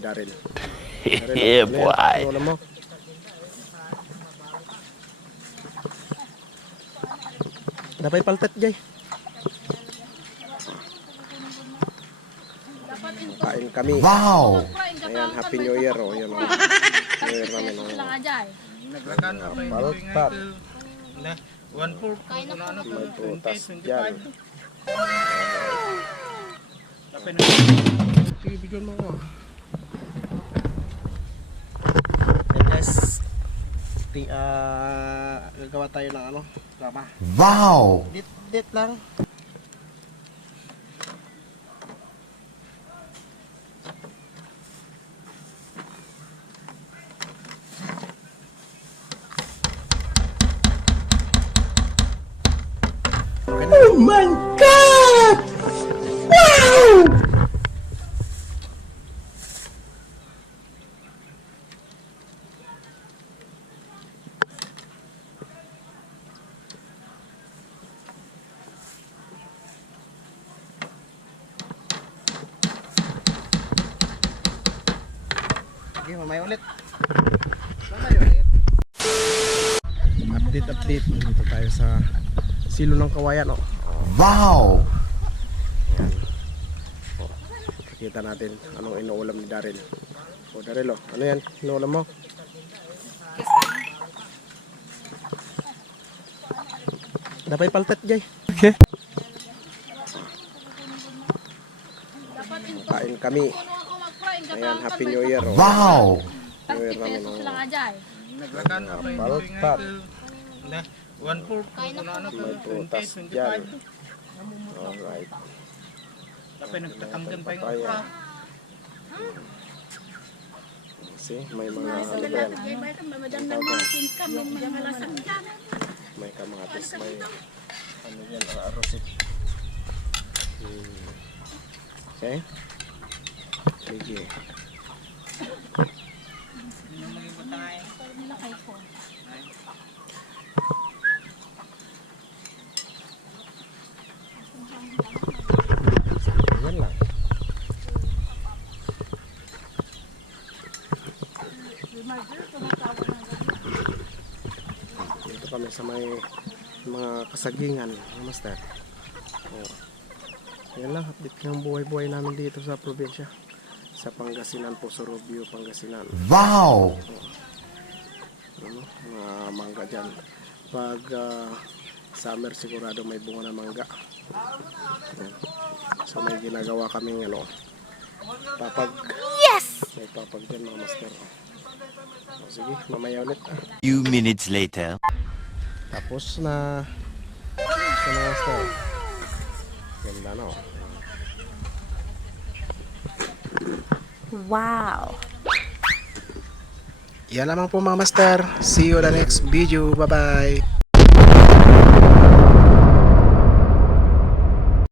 ni Daryl. Yeah, boy. Ano alam mo? Dapat paltet, Jay. Kain kami. Wow! Ayan, Happy New Year. Oh. Ayan, oh. New Year namin. Oh. Naglagan na pa Paltat. na 1/4 kung ano to May prutas 20, dyan. 25. Tapos na Bibigyan mo ako. Ayan guys. Gagawa tayo ng ano, drama. Wow! Dit lang. Oh my God! Wow! Okay, mamaya ulit. Mamaya ulit. Update. Dito tayo sa Silo ng Kawayan. Oh. Wow! Ayan. Oh. Kita natin anong inuulam ni Daryl. Oh, Daryl, oh. Ano yan? Inuulam mo? Dapat paltet, Jay. Okay. Kain kami. Ayan, Happy New Year. Oh. Wow! New Year namin. Oh. naglagan na pa Paltat. na 1/4 kung ano to May 20, prutas dyan. 25. Alright. Tapos nagtatanggan pa yung Papaya. okra. See, may mga ano ba yan? May kamatis, may ano yan, arosit. See? Sige. Yung maging batay. Yan lang. Dito kami sa may mga kasagingan, mga master. Oh. Yan lang, update ng buhay-buhay namin dito sa probinsya. Sa Pangasinan po, Sorobio, Pangasinan. Wow! Ano, mga mangga dyan. Pag summer sigurado may bunga na mangga. Yan. So may ginagawa kaming ano, papag. Yes! May papag dyan mga master. O, sige, mamaya ulit. Few minutes later. Tapos na sa mga master. Ganda na, oh. Wow! Yan lamang po mga master. See you the next video. Bye bye.